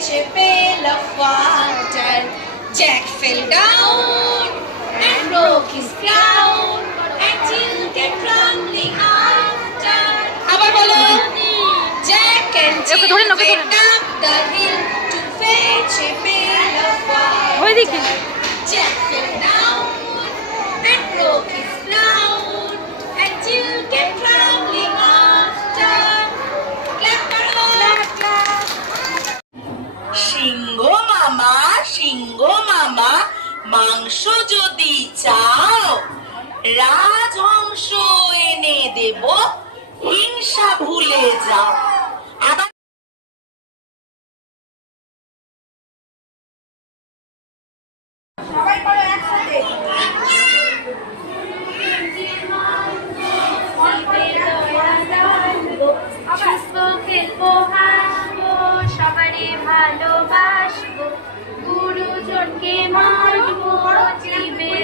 rich pail of water. Jack fell down and broke his crown and Jill came rumbling after. আবার বলো Jack and Jill went up the hill to fetch a pail of water. Jack fell সিংহ মামা সিংহ মামা, মাংস যদি চাও, রাজহংস এনে দেব, হিংসা ভুলে যাও। আবার সুস্থ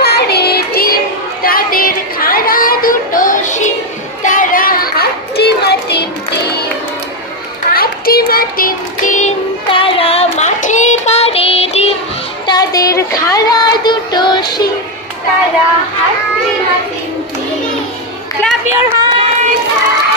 পারে ডিম, তাদের খাড়া দুটো শিম, তারা হাতটি মাটিম টিম হাতটি মাটিম টিম তারা মাঠে পারে ডিম, তাদের খাড়া দুটো শিম, তারা হাতটি মাটিম টিম Clap your hands!